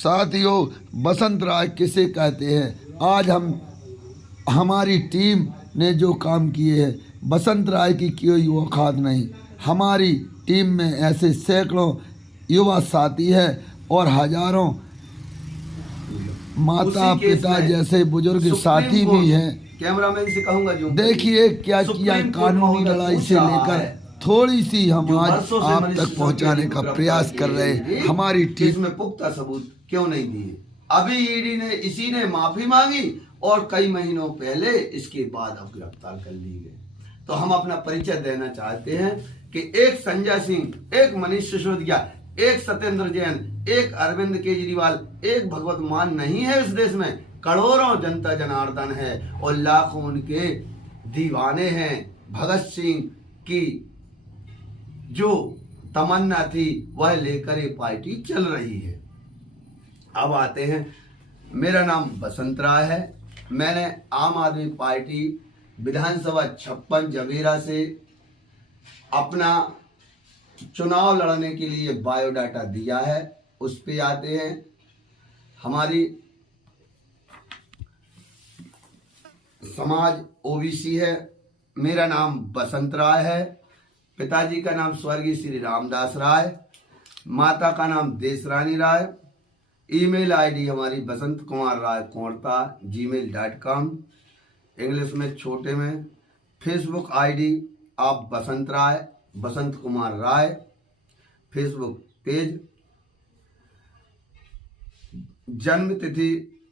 साथियों, बसंत राय किसे कहते हैं? आज हमारी टीम ने जो काम किए हैं, बसंत राय की कोई औकात नहीं। हमारी टीम में ऐसे सैकड़ों युवा साथी हैं और हजारों माता पिता जैसे बुजुर्ग साथी भी हैं। कैमरामैन से कहूंगा जो देखिए क्या किया कानूनी लड़ाई से लेकर थोड़ी सी हम आज आप तक पहुंचाने का प्रयास कर रहे हैं। हमारी टीम में पुख्ता सबूत क्यों नहीं दिए? अभी ईडी ने इसी ने माफी मांगी और कई महीनों पहले इसके बाद अब गिरफ्तार कर ली गए। तो हम अपना परिचय देना चाहते हैं कि एक संजय सिंह, एक मनीष सिसोदिया, एक सत्येंद्र जैन, एक अरविंद केजरीवाल, एक भगवत मान नहीं है। इस देश में करोड़ों जनता जनार्दन है और लाखों उनके दीवाने हैं। भगत सिंह की जो तमन्ना थी वह लेकर ये पार्टी चल रही है। अब आते हैं, मेरा नाम बसंत राय है। मैंने आम आदमी पार्टी विधानसभा 56 जवेरा से अपना चुनाव लड़ने के लिए बायोडाटा दिया है। उस पे आते हैं। हमारी समाज ओबीसी है। मेरा नाम बसंत राय है। पिताजी का नाम स्वर्गीय श्री रामदास राय, माता का नाम देशरानी राय। ईमेल आईडी हमारी बसंत कुमार राय कोर्ता gmail.com, इंग्लिश में छोटे में। फेसबुक आईडी आप बसंत राय, बसंत कुमार राय फेसबुक पेज। जन्म तिथि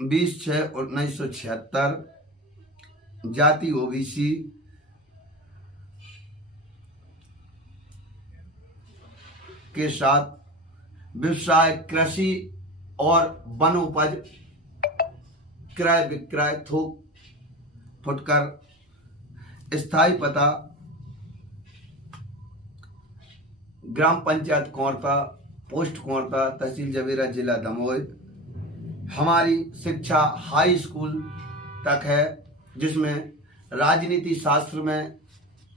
20/6/1976, जाति ओबीसी, के साथ व्यवसाय कृषि और वनोपज क्रय विक्रय थोक फुटकर। स्थायी पता ग्राम पंचायत कोर्ता, पोस्ट कोर्ता, तहसील जवेरा, जिला दमोह। हमारी शिक्षा हाई स्कूल तक है, जिसमें राजनीति शास्त्र में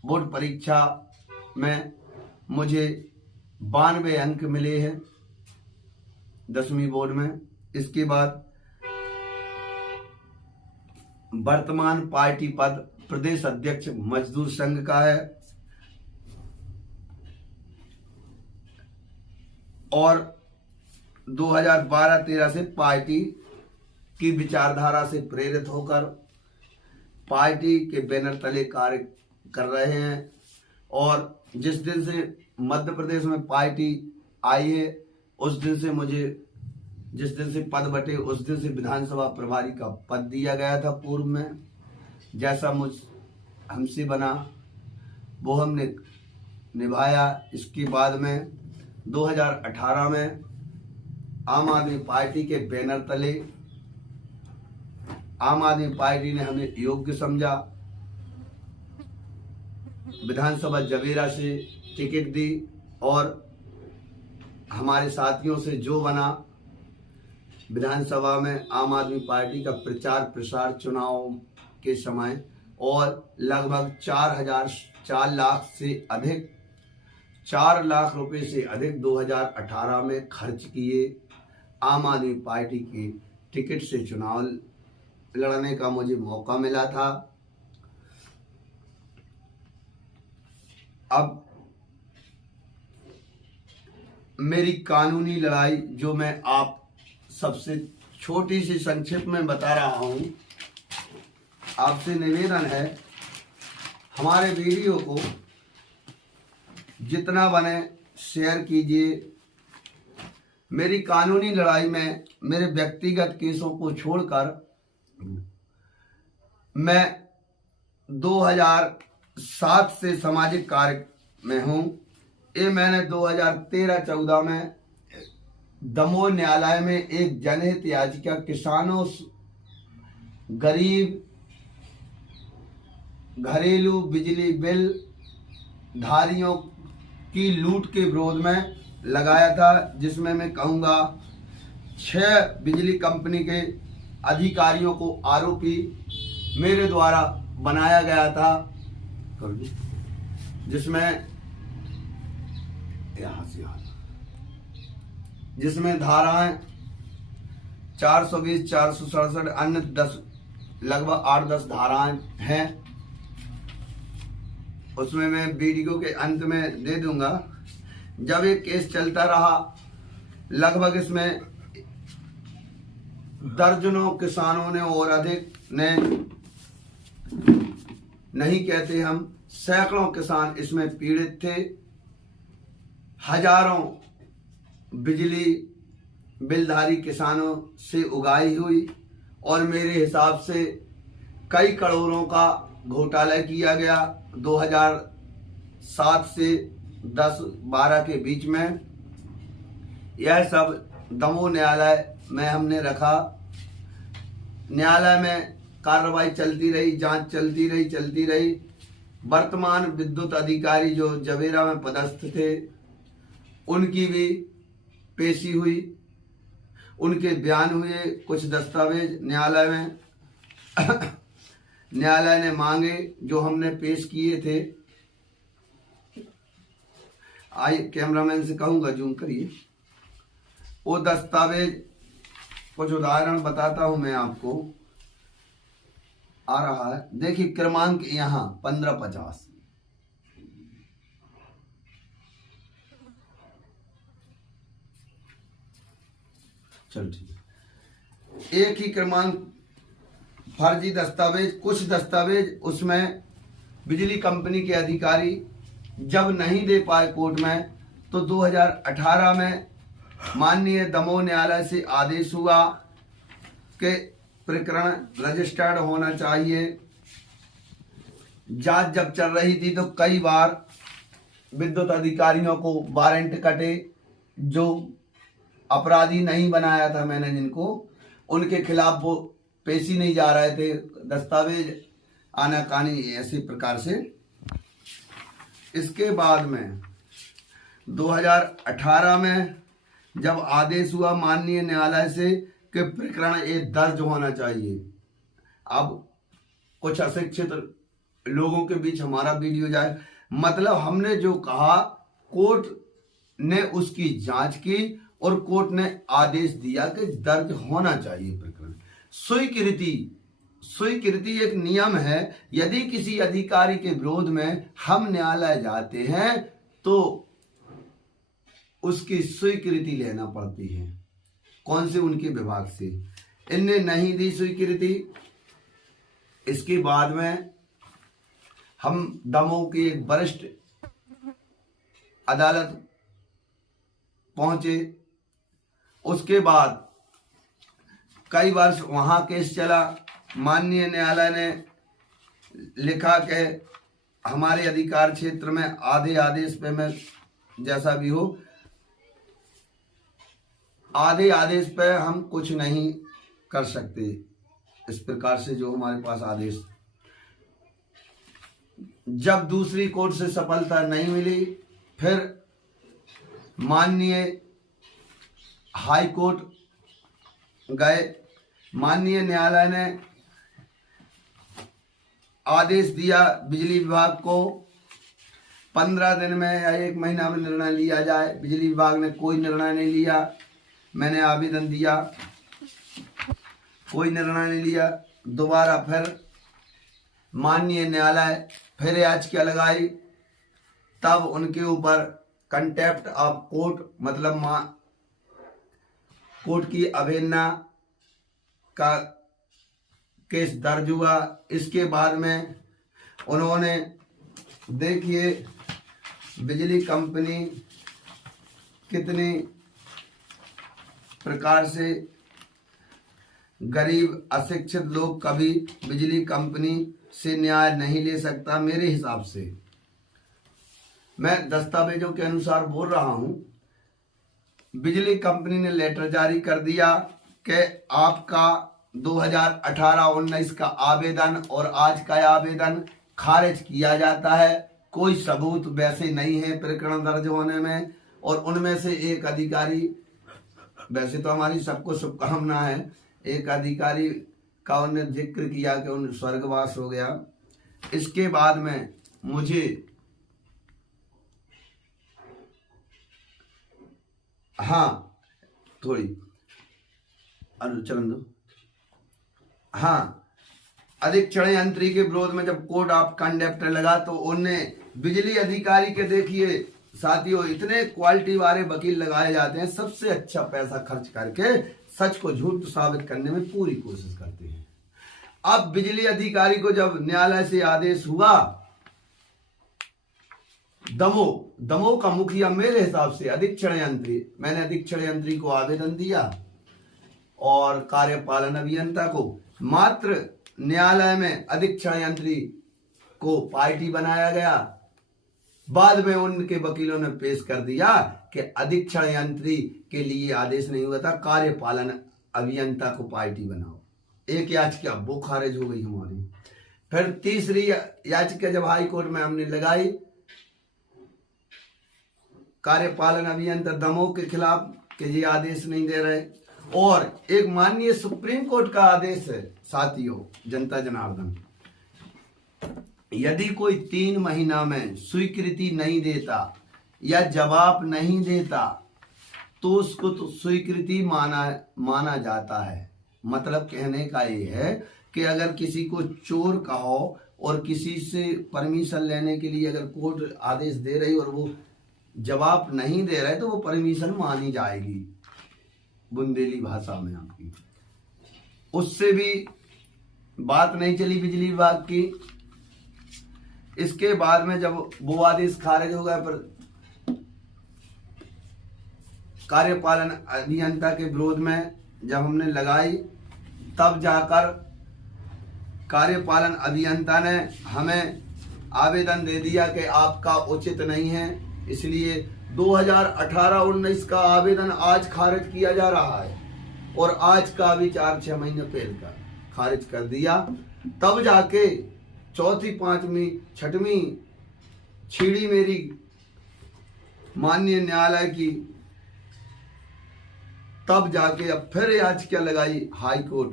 बोर्ड परीक्षा में मुझे 92 अंक मिले हैं 10वीं बोर्ड में। इसके बाद वर्तमान पार्टी पद प्रदेश अध्यक्ष मजदूर संघ का है और 2012-13 से पार्टी की विचारधारा से प्रेरित होकर पार्टी के बैनर तले कार्य कर रहे हैं। और जिस दिन से मध्य प्रदेश में पार्टी आई है, उस दिन से मुझे, जिस दिन से पद बटे उस दिन से विधानसभा प्रभारी का पद दिया गया था। पूर्व में जैसा हमसे बना वो हमने निभाया। इसके बाद में 2018 में आम आदमी पार्टी के बैनर तले आम आदमी पार्टी ने हमें योग्य समझा, विधानसभा जवेरा से टिकट दी और हमारे साथियों से जो बना विधानसभा में आम आदमी पार्टी का प्रचार प्रसार चुनाव के समय और लगभग 4 लाख रुपए से अधिक 2018 में खर्च किए। आम आदमी पार्टी की टिकट से चुनाव लड़ने का मुझे मौका मिला था। अब मेरी कानूनी लड़ाई जो मैं आप सबसे छोटी सी संक्षिप्त में बता रहा हूं, आपसे निवेदन है हमारे वीडियो को जितना बने शेयर कीजिए। मेरी कानूनी लड़ाई में मेरे व्यक्तिगत केसों को छोड़कर मैं 2007 से सामाजिक कार्य में हूं। ये मैंने 2013-14 में दमोह न्यायालय में एक जनहित याचिका किसानों, गरीब, घरेलू बिजली बिल धारियों की लूट के विरोध में लगाया था, जिसमें मैं कहूँगा 6 बिजली कंपनी के अधिकारियों को आरोपी मेरे द्वारा बनाया गया था, जिसमें धाराएं 420, 467 अन्य 10 लगभग 8-10 धाराएं हैं। उसमें मैं वीडियो के अंत में दे दूंगा। जब ये केस चलता रहा, लगभग इसमें दर्जनों किसानों ने और अधिक ने, नहीं कहते हम, सैकड़ों किसान इसमें पीड़ित थे। हजारों बिजली बिलधारी किसानों से उगाही हुई और मेरे हिसाब से कई करोड़ों का घोटाला किया गया 2007 से 10-12 के बीच में। यह सब दमोह न्यायालय में हमने रखा। न्यायालय में कार्रवाई चलती रही, जांच चलती रही। वर्तमान विद्युत अधिकारी जो जवेरा में पदस्थ थे, उनकी भी पेशी हुई, उनके बयान हुए, कुछ दस्तावेज न्यायालय में न्यायालय ने मांगे जो हमने पेश किए थे। आइए कैमरामैन से कहूंगा जूम करिए। वो दस्तावेज कुछ उदाहरण बताता हूं मैं आपको। आ रहा है, देखिए क्रमांक यहां 1550। चल ठीक, एक ही क्रमांक फर्जी दस्तावेज, कुछ दस्तावेज उसमें बिजली कंपनी के अधिकारी जब नहीं दे पाए कोर्ट में, तो 2018 में माननीय दमोह न्यायालय से आदेश हुआ कि प्रकरण रजिस्टर्ड होना चाहिए। जांच जब चल रही थी तो कई बार विद्युत अधिकारियों को वारंट कटे, जो अपराधी नहीं बनाया था मैंने जिनको, उनके खिलाफ वो पेशी नहीं जा रहे थे, दस्तावेज आनाकानी ऐसे प्रकार से। इसके बाद में 2018 में जब आदेश हुआ माननीय न्यायालय से कि प्रकरण ये दर्ज होना चाहिए। अब कुछ अशिक्षित लोगों के बीच हमारा वीडियो जाए, मतलब हमने जो कहा कोर्ट ने उसकी जांच की और कोर्ट ने आदेश दिया कि दर्ज होना चाहिए प्रकरण। स्वीकृति एक नियम है। यदि किसी अधिकारी के विरोध में हम न्यायालय जाते हैं तो उसकी स्वीकृति लेना पड़ती है। कौन से? उनके विभाग से। इनने नहीं दी स्वीकृति। इसके बाद में हम दमोह की एक वरिष्ठ अदालत पहुंचे। उसके बाद कई वर्ष वहां केस चला। माननीय न्यायालय ने लिखा कि हमारे अधिकार क्षेत्र में आधे आदेश पे मैं, जैसा भी हो, आधे आदेश पे हम कुछ नहीं कर सकते। इस प्रकार से जो हमारे पास आदेश, जब दूसरी कोर्ट से सफलता नहीं मिली, फिर माननीय हाई कोर्ट गए। माननीय न्यायालय ने आदेश दिया बिजली विभाग को 15 दिन में या 1 महीना में निर्णय लिया जाए। बिजली विभाग ने कोई निर्णय नहीं लिया। मैंने आवेदन दिया, कोई निर्णय नहीं लिया। दोबारा फिर माननीय न्यायालय फिर याचिका लगाई, तब उनके ऊपर कंटेम्प्ट ऑफ कोर्ट, मतलब कोर्ट की अवहेलना का केस दर्ज हुआ। इसके बाद में उन्होंने, देखिए बिजली कंपनी कितनी प्रकार से, गरीब अशिक्षित लोग कभी बिजली कंपनी से न्याय नहीं ले सकता। मेरे हिसाब से, मैं दस्तावेजों के अनुसार बोल रहा हूं, बिजली कंपनी ने लेटर जारी कर दिया कि आपका 2018-19 का आवेदन और आज का आवेदन खारिज किया जाता है। कोई सबूत वैसे नहीं है प्रकरण दर्ज होने में। और उनमें से एक अधिकारी, वैसे तो हमारी सबको शुभकामना है, एक अधिकारी का उन्होंने जिक्र किया कि उन स्वर्गवास हो गया। इसके बाद में मुझे, हाँ थोड़ी, चलन दो। हाँ, अधिक षड्यंत्री के विरोध में जब कोड ऑफ कंडक्ट लगा तो उनने बिजली अधिकारी के, देखिए साथियों, इतने क्वालिटी वाले वकील लगाए जाते हैं, सबसे अच्छा पैसा खर्च करके सच को झूठ साबित करने में पूरी कोशिश करते हैं। अब बिजली अधिकारी को जब न्यायालय से आदेश हुआ, दमोह का मुखिया मेरे हिसाब से अधिक षड्यंत्री, मैंने अधिक षड्यंत्री को आवेदन दिया और कार्यपालन अभियंता को, मात्र न्यायालय में अधिक षड्यंत्री को पार्टी बनाया गया। बाद में उनके वकीलों ने पेश कर दिया कि अधिक षड्यंत्री के लिए आदेश नहीं हुआ था, कार्यपालन अभियंता को पार्टी बनाओ। एक याचिका वो खारिज हो गई हमारी। फिर तीसरी याचिका जब हाई कोर्ट में हमने लगाई कार्यपालन अभियंता दमोह के खिलाफ कि ये आदेश नहीं दे रहे, और एक माननीय सुप्रीम कोर्ट का आदेश है साथियों, जनता जनार्दन, यदि कोई 3 महीना में स्वीकृति नहीं देता या जवाब नहीं देता तो उसको तो स्वीकृति माना जाता है। मतलब कहने का ये है कि अगर किसी को चोर कहो और किसी से परमिशन लेने के लिए अगर कोर्ट आदेश दे रही और वो जवाब नहीं दे रहे तो वो परमिशन मानी जाएगी, बुंदेली भाषा में आपकी। उससे भी बात नहीं चली बिजली विभाग की। इसके बाद में जब वो आदेश खारिज हो गया, पर कार्यपालन अभियंता के विरोध में जब हमने लगाई, तब जाकर कार्यपालन अभियंता ने हमें आवेदन दे दिया कि आपका उचित नहीं है, इसलिए 2018-19 का आवेदन आज खारिज किया जा रहा है और आज का भी 4-6 महीने पहले का खारिज कर दिया। तब जाके चौथी, 5वीं, 6वीं छीड़ी मेरी माननीय न्यायालय की, तब जाके अब फिर याचिका लगाई हाई कोर्ट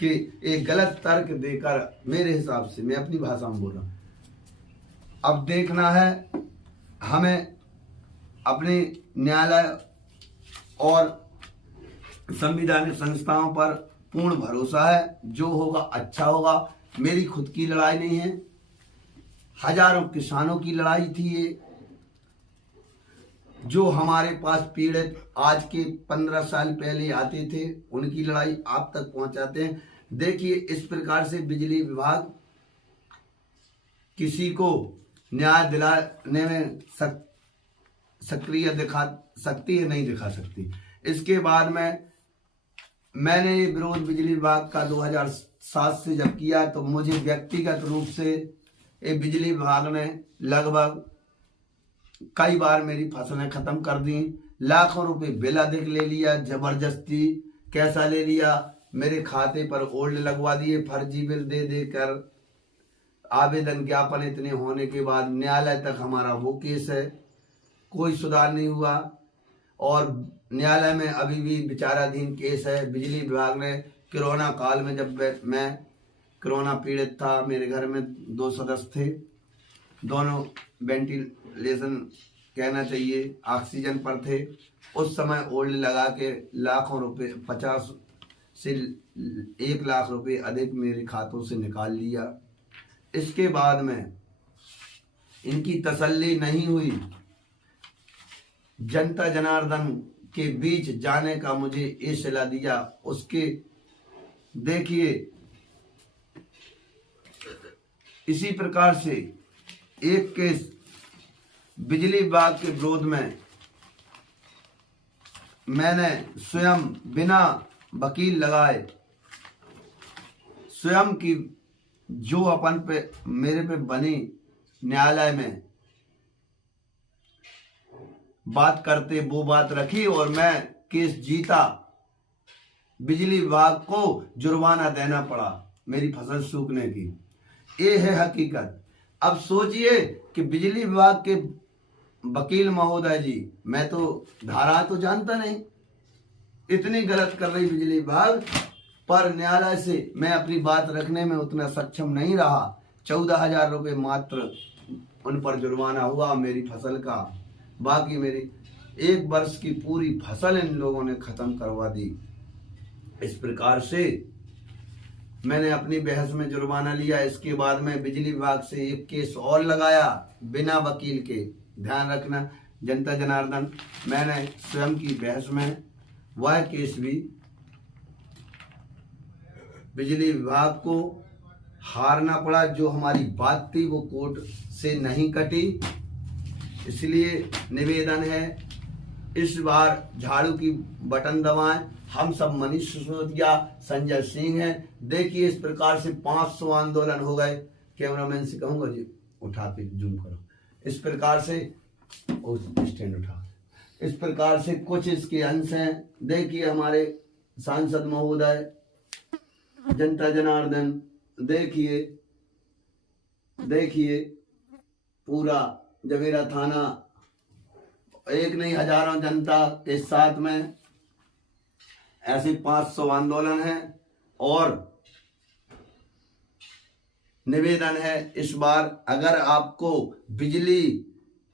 कि एक गलत तर्क देकर, मेरे हिसाब से, मैं अपनी भाषा में बोल रहा हूं, अब देखना है हमें अपने न्यायालय और संवैधानिक संस्थाओं पर पूर्ण भरोसा है, जो होगा अच्छा होगा। मेरी खुद की लड़ाई नहीं है, हजारों किसानों की लड़ाई थी ये, जो हमारे पास पीड़ित आज के 15 साल पहले आते थे, उनकी लड़ाई आप तक पहुंचाते हैं। देखिए, इस प्रकार से बिजली विभाग किसी को न्याय दिलाने में सक्रिय दिखा सकती है, नहीं दिखा सकती। इसके बाद में मैंने ये विरोध बिजली विभाग का 2007 से जब किया तो मुझे व्यक्तिगत रूप से ये बिजली विभाग ने लगभग कई बार मेरी फसलें खत्म कर दी, लाखों रुपए बिल अधिक ले लिया, जबरदस्ती कैसा ले लिया, मेरे खाते पर होल्ड लगवा दिए, फर्जी बिल दे देकर। आवेदन ज्ञापन इतने होने के बाद न्यायालय तक हमारा वो केस है, कोई सुधार नहीं हुआ और न्यायालय में अभी भी विचाराधीन केस है। बिजली विभाग ने कोरोना काल में, जब मैं कोरोना पीड़ित था, मेरे घर में 2 सदस्य थे, दोनों वेंटिलेशन कहना चाहिए ऑक्सीजन पर थे, उस समय होल्ड लगा के लाखों रुपए, 50 से 1 लाख रुपए अधिक मेरे खातों से निकाल लिया। इसके बाद में इनकी तसल्ली नहीं हुई, जनता जनार्दन के बीच जाने का मुझे ये सलाह दिया। उसके देखिए, इसी प्रकार से एक केस बिजली विभाग के विरोध में मैंने स्वयं बिना वकील लगाए, स्वयं की जो अपन पे मेरे पे बनी, न्यायालय में बात करते वो बात रखी और मैं केस जीता। बिजली विभाग को जुर्माना देना पड़ा मेरी फसल सूखने की, ये है हकीकत। अब सोचिए कि बिजली विभाग के वकील महोदय जी, मैं तो धारा तो जानता नहीं, इतनी गलत कर रही बिजली विभाग, पर न्यायालय से मैं अपनी बात रखने में उतना सक्षम नहीं रहा। 14,000 रुपये मात्र उन पर जुर्माना हुआ मेरी फसल का। बाकी मेरी 1 वर्ष की पूरी फसल इन लोगों ने खत्म करवा दी। इस प्रकार से मैंने अपनी बहस में जुर्माना लिया। इसके बाद में बिजली विभाग से एक केस और लगाया बिना वकील के। ध्यान रखना जनता जनार्दन, मैंने स्वयं की बहस में वह केस भी बिजली विभाग को हारना पड़ा। जो हमारी बात थी वो कोर्ट से नहीं कटी। इसलिए निवेदन है, इस बार झाड़ू की बटन दबाएं। हम सब मनीष सिसोदिया, संजय सिंह हैं। देखिए इस प्रकार से 500 आंदोलन हो गए। कैमरामैन से कहूंगा जी उठा के जूम करो। इस प्रकार से स्टैंड उठा। इस प्रकार से कुछ इसके अंश हैं। देखिए हमारे सांसद महोदय, जनता जनार्दन, देखिए देखिए पूरा जवेरा थाना, एक नहीं हजारों जनता के साथ में ऐसे 500 आंदोलन है। और निवेदन है, इस बार अगर आपको बिजली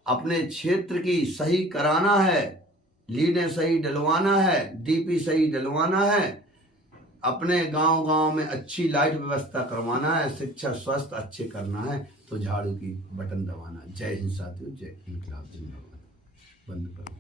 अपने क्षेत्र की सही कराना है, लीडें सही डलवाना है, डीपी सही डलवाना है, अपने गांव गांव में अच्छी लाइट व्यवस्था करवाना है, शिक्षा स्वास्थ्य अच्छे करना है, तो झाड़ू की बटन दबाना। जय हिंद साथियों, जय इनकलाब जिंदाबाद। बंद करो।